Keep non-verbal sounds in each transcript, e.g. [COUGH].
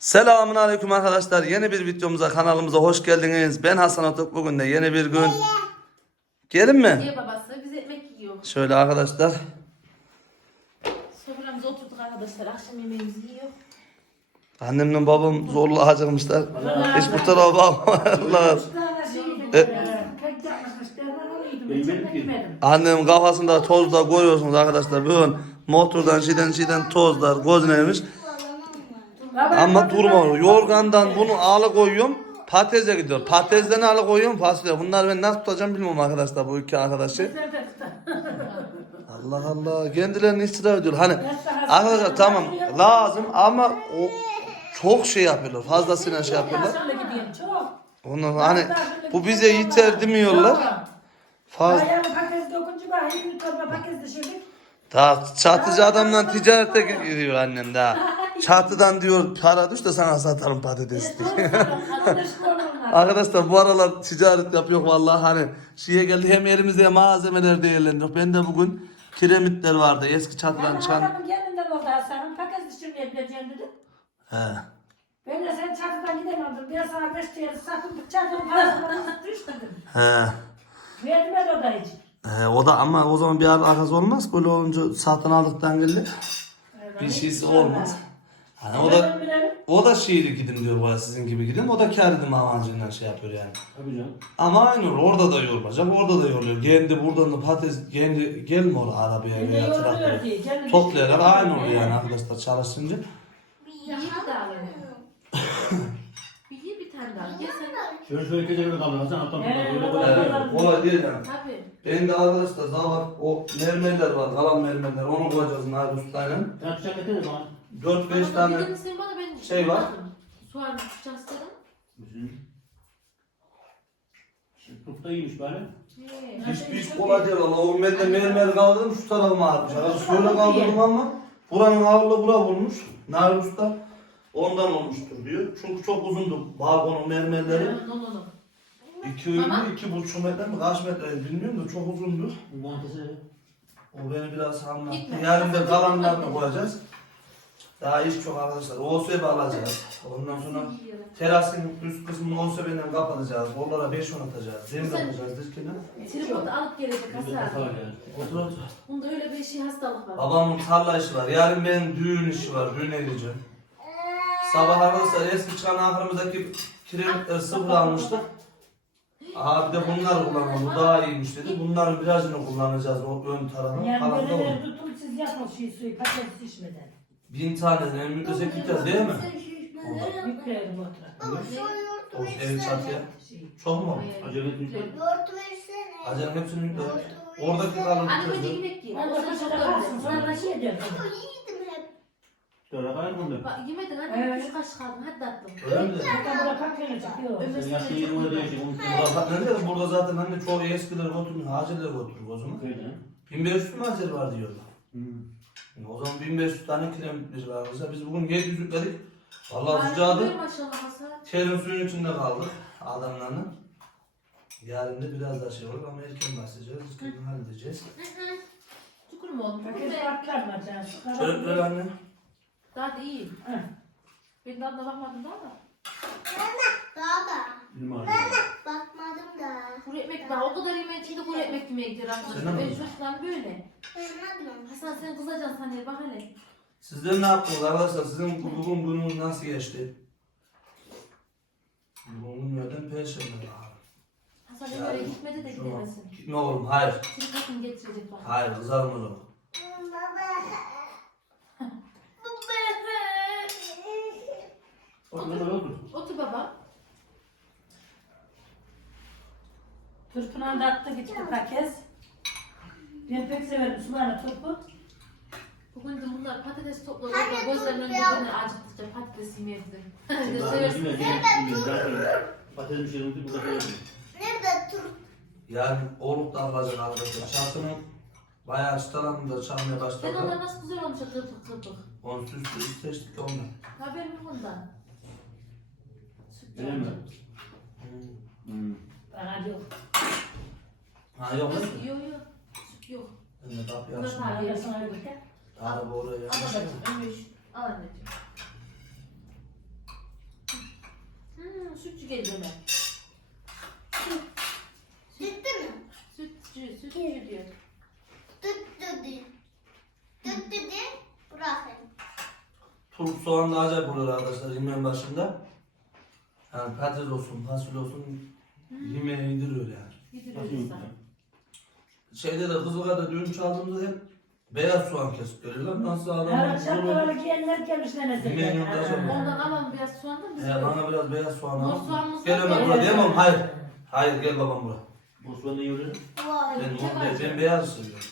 Selamun aleyküm arkadaşlar. Yeni bir videomuza kanalımıza hoş geldiniz. Ben Hasan Atok. Bugün de yeni bir gün. Gelin mi? Diye babası biz ekmek yiyor. Şöyle arkadaşlar. Soframıza oturduk arkadaşlar. Akşam yemeğimizi yiyor. Annemle babam zorla acıkmışlar. Hiç bu tarafa bakmadılar. Annem kafasında tozda görüyorsunuz arkadaşlar. Bugün motordan şeyden şeyden tozlar gözlemiş. Ama durma. Yorgandan bunu alıkoyuyorum. Patatese gidiyor. Patatesden alıkoyuyorum fasulye. Bunlar ben nasıl tutacağım bilmiyorum arkadaşlar bu iki arkadaşı. [LAUGHS] Allah Allah. Kendilerini istirahat ediyor. Hani arkadaşlar tamam lazım ama o çok şey yapıyorlar. Fazlasıyla şey yapıyorlar. Ondan sonra hani bu bize yeter demiyorlar. Fazla. Daha çatıcı adamdan ticarete giriyor annem daha. [LAUGHS] Çatıdan diyor para düş de sana satarım patates diye. Arkadaşlar bu aralar ticaret yapıyor vallahi hani şeye geldi hem elimizde malzemeler değerlendiriyor. Ben de bugün kiremitler vardı eski çatıdan çıkan. Kendinden oldu Hasan'ın paket düşürmeye gideceğim dedi. He. Ben de sen çatıdan gidemedim. Ben sana beş liraya satıp çatının parasını düş dedim. He. Vermedi o da hiç. He, o da ama o zaman bir arkası olmaz. Böyle olunca satın aldıktan geldi. Bir şeysi olmaz. Hani o da bilerim. o da şiiri gidin diyor bana sizin gibi gidin. O da kar edin amacıyla şey yapıyor yani. Tabii canım. Ama aynı. Orada da yorulacak. Orada da yoruluyor. Kendi buradan da patates kendi gelme oraya arabaya Ben de veya yoruluyor traktöre. diye. Canım Toplayarak aynı oluyor yani arkadaşlar çalışınca. Bir daha böyle. bir ye bir tane daha. Ye sen. Şöyle şöyle keçe kaldı. Hasan alttan He, böyle baba, böyle. baba. Kolay değil yani. Tabii. Benim de arkadaşlar daha var o mermerler var. Kalan mermerler. Onu koyacağız Nail Usta'yla. Ya bıçak getir bana. 4-5 Ama tane birini sen bana ben şey var. Soğan. Bizim. Şu Tufta iyiymiş böyle. Ye. Hiçbir iş kolay değil valla. O de mermer kaldırdım şu tarafıma atmış. Yani şöyle kaldırdım ama buranın ağırlığı bura vurmuş. Nail Usta ondan olmuştur diyor. Çünkü çok uzundu balkonun mermerleri. No. İki Ama- iki buçuk metre mi kaç metre bilmiyorum da çok uzundu. Muhantesi. O beni biraz anlattı. Yarın da kalanlarını koyacağız. Daha iş çok arkadaşlar. OSB alacağız. Ondan sonra terasın üst kısmını OSB'den kapatacağız. Oralara 5 on atacağız. Zemin Sen- atacağız dizkine. Tripodu alıp gelecek Hasan. Otur otur. Bunda öyle bir şey hastalık var. Babamın tarla işi var. Yarın benim düğün işi var. Düğüne gideceğim. Sabah arkadaşlar eski çıkan ahırımızdaki kiremitleri sıfır almıştık. Abi de bunları kullanalım. Bu daha iyiymiş dedi. Bunların birazını kullanacağız o ön tarafı. Yani Kalan da böyle olur. tutun siz yapın şu suyu paket içmeden. Bin tane en yüklesek gideceğiz değil mi? Yükleyelim otura. O ev çatıya. Şey. Çok mu? Acele etmiş. Yoğurt versene. Acem hepsini yükle. Oradaki kalın Annem önce yüklesin. yemek yiyor. Ben O de sana çok kaçada kalsın öyle. sonra da şey. O yedim hep. Şöyle kayar bunu. Bak yemedin Evet. kaşık. Hadi attım. Öyle mi? Hatta burada paket çıkıyor. Ömer Sen yaşlı. Onu Burada, ne dedim? Burada zaten hani çoğu eskileri götürmüyor. Hacerleri götürüyor o zaman. Köyden. 1500 mü hacer var diyorlar. Hmm. O zaman 1500 tane kiremitimiz var. Mesela biz bugün 700 yükledik. Vallahi Ay, sıcağı buyur Maşallah Hasan. Terin suyun içinde kaldık adamlarla. Yarın da biraz daha şey olur ama erken başlayacağız. Biz halledeceğiz. Çukur mu oğlum? Paket Be. patlatma can. su Şöyle kadar- böyle anne. Daha da iyi. Hı. Ben de adına bakmadım daha da. Daha da. Abi. Bakmadım da. Kuru ekmek daha o kadar yemeğin içinde kuru ekmek yemeye gidiyor Sen arkadaşlar. ne Ben yapıyorsun? çocuklar böyle. Hasan sen kızacaksın sanıyor bak hele. Sizler ne yaptınız arkadaşlar? Sizin bugün gününüz nasıl geçti? Bugün günlerden perşembe. Hasan Yani, Ömer'e gitmedi de Şu an. gidemesin. Gitme oğlum hayır. Seni kadın getirecek bak. Hayır kızarmaz o. Otur otur. Otur baba. Turpuna da attı gitti paket. Ben pek severim sularını turpu. Bugün de bunlar patates topladılar. Gözlerinin önünde beni acıktıkça patates yemeye. Şimdi Seversin. bilmem, bilmem, bilmem. Zaten patates bir şey unuttuk, burada koyalım. Nerede tur? Yani oğluk da alacak arkadaşlar. Çatının bayağı çıtalanında çalmaya Ben başladı. onlar nasıl güzel olmuş kırpık kırpık. Onun üstü isteştik de ondan. Haberim yok ondan. Süt Öyle mi? canım. Hmm. Bana yok. Ha yok mu? Nasıl? Yok yok. Yok. Ben de kapıyı Buna açtım. tabii. Arasına bir de. Araba oraya Al yanlış. babacığım. Ömür. Al anneciğim. sütçü geliyor Ömer. Gitti mi? Sütçü, sütçü diyor. Tut dedi. Tut dedi. Bırakın. Turp soğan da acayip oluyor arkadaşlar yemeğin başında. Yani patates olsun, fasulye olsun yemeğe yediriyor yani. İnsan. yumurta? Şeyde de Kızılka'da düğün çaldığımızda hep beyaz soğan kesip veriyorlar. Nasıl Evet, ağlamam şapkaları giyenler gelmiş Yemeğin yanında acaba. Ondan alalım biraz soğan da biz He, bana biraz beyaz soğan Mor al. soğanımız Gel var. Ömer buraya diyemem. Hayır. Hayır gel babam buraya. Bosman'da yiyorlar. Vay. Ben, Çok ben, acı. ben beyaz seviyorum.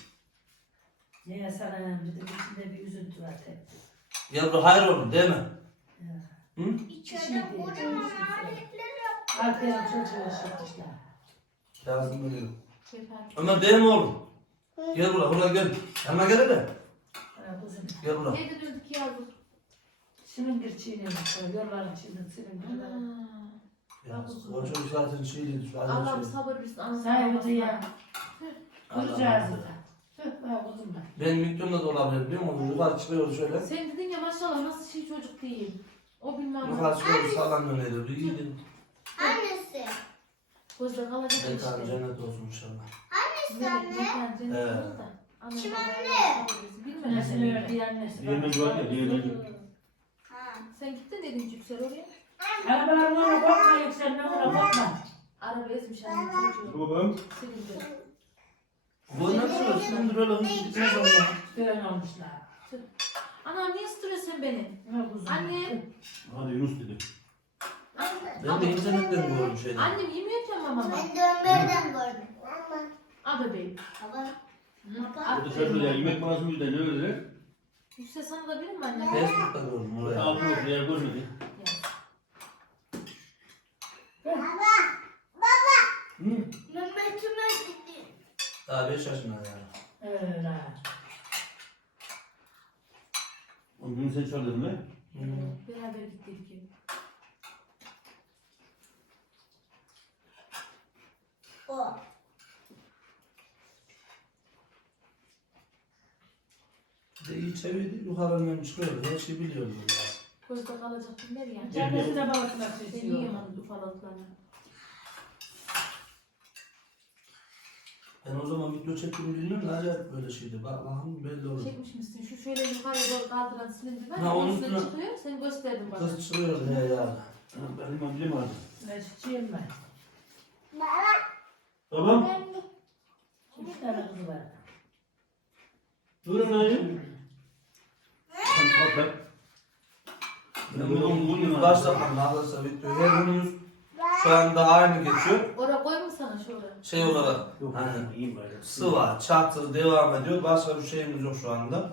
Niye sana dedim içinde bir üzüntü var. Gel buraya hayır oğlum değil mi? Hı? İçeride kocaman aletler yaptı. Aferin çocuğu şapmışlar. Lazım mı diyorum. Ömer değil mi oğlum? Gel buraya, buraya gel. Hemen gel hele. Gel buraya. Evde döndük yavrum. Silingir çiğnemişler. Yolların içinde silingir. Ya, o çocuk zaten şeyliydi. Şu Allah'ım sabır versin. anasını Sahibi babasına. ya. Allah'ım. Kıracağız da. Tüh be kuzum ben. Benim mikrofonda da olabilir biliyor musun? Yukarı çıkıyor şöyle. Sen dedin ya maşallah nasıl şey çocuk değil. O bilmem. Yukarı çıkıyor sallanıyor neydi? Bir iyiydi. Annesi. Gözde kalacak işte. cennet olsun inşallah. Annesi anne. Evet. Kim Bilmem. Nasıl öyle bir annesi. Diğerine var ya, diğerine Ha. Sen gittin dedin yüksel oraya. Arabaların ona bakma yükselme ona bakma. Araba ezmiş annem çocuğu. Babam. Silindi. Bu ne kadar? Böyle hızlı gitmez ama. Olmuşlar. Anam niye ısıtırıyorsun beni? Ne kuzum? Anne. Hadi Yunus dedi. Anne. Ben de internetten gördüm şeyleri. Annem yemiyor ki ama mama. Ben de Ömer'den gördüm. Ama. Al bebeğim. Baba. O da şaşırdı ya. Yemek parası yüzden ne öyle? Yüksel sana da bilir mi anne? Facebook'ta gördüm oraya. Altın olsun yer görmedi. Hı? Mehmet'ime gitti. Daha 5 yaşında yani. Öyle. O gün sen çaldın mı? Hı. Beraber gittik ki. O. Çevirdi. Yukarıdan çıkıyordu. Her şeyi biliyordu. ya. Gözde kalacak kimler yani. Kendisi de babasına Ben kesiyor. yiyemedim ufaladıklarını. Ben o zaman video çektiğimi bilmiyorum da acayip böyle şeydi. Bak bakın belli olur. Çekmiş misin? Şu şöyle yukarıya doğru kaldıran silindir var. Ha, ya, onun Onun üstüne çıkıyor. Sen gösterdin bana. Kız çıkıyordu he ya. Benim abilim vardı. Ben çiçeğim ben. Babam. İki tane kızı var. Durun lan. Sen kalk Ben bugün başlatmam arkadaşlar video. Her günümüz şu anda aynı geçiyor. Oraya koy mu sana şöyle? Şey olarak Yok hani iyiyim böyle. sıva, çatı devam ediyor. Başka bir şeyimiz yok şu anda.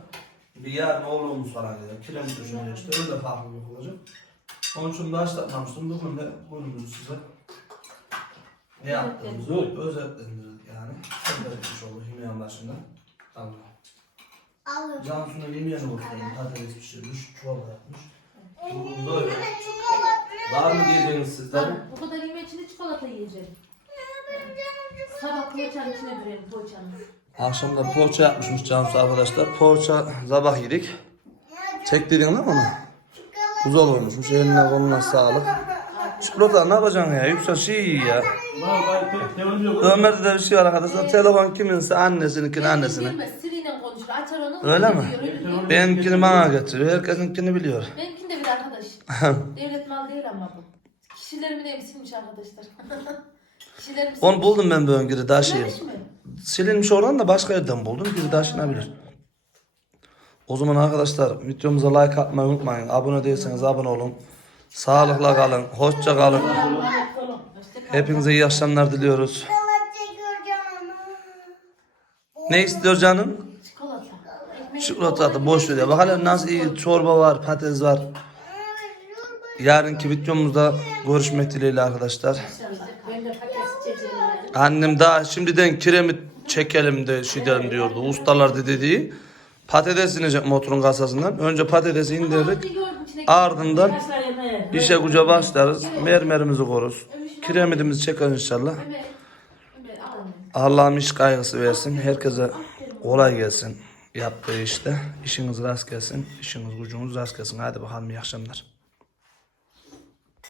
Bir yarın oğlumuz falan gelir. Kiremit düşünüyor işte. Öyle farklılık olacak. Onun için başlatmamıştım. Bugün de günümüzü size ne yaptığımızı özetlendirdik yani. Çok etmiş oldu yemeğin başında. Tamam. Alın. Cansu'nun yemeğini göstereyim. Patates pişirmiş, çorba yapmış. Bugün böyle. Var mı diyeceğiniz sizler? Bak, bu kadar yemeğin içinde çikolata yiyeceğim. Sabah poğaçanın içine dürelim poğaçanı. Akşam da poğaça yapmışmış Cansu arkadaşlar. Poğaça sabah yedik. Çektiydin değil mi onu? Güzel olmuşmuş. Eline koluna sağlık. Çikolata ne yapacaksın ya? Yüksel şey iyi ya. Ömer'de de bir şey var arkadaşlar. Telefon kiminse annesininki annesinin. Bilmez, Siri'yle konuşur. Açar onu. Öyle mi? Benimkini bana getiriyor. Herkesinkini biliyor. Benimkini. [LAUGHS] Devlet mal değil ama bu. Kişilerimi de silmiş arkadaşlar. [LAUGHS] Kişilerimi Onu buldum ben geri taşıyayım. Silmiş mi? Silinmiş oradan da başka yerden buldum. Geri taşınabilir. O zaman arkadaşlar videomuza like atmayı unutmayın. Abone değilseniz abone olun. Sağlıkla kalın. Hoşça kalın. Hepinize iyi akşamlar diliyoruz. Kalaca göreceğim ama. Ne istiyor canım? Çikolata. Ekmek Çikolata da boş ver ya. Bak hele nasıl iyi çorba var, patates var. Yarınki videomuzda görüşmek dileğiyle arkadaşlar. Annem daha şimdiden kiremit çekelim de şey diyordu. Ustalar da dediği. Patates inecek motorun kasasından. Önce patatesi indirdik. Ardından işe güce başlarız. Mermerimizi koruz. Kiremitimizi çeker inşallah. Allah'ım iş kaygısı versin. Herkese kolay gelsin. Yaptığı işte. İşiniz rast gelsin. İşiniz gücünüz rast gelsin. Hadi bakalım iyi akşamlar.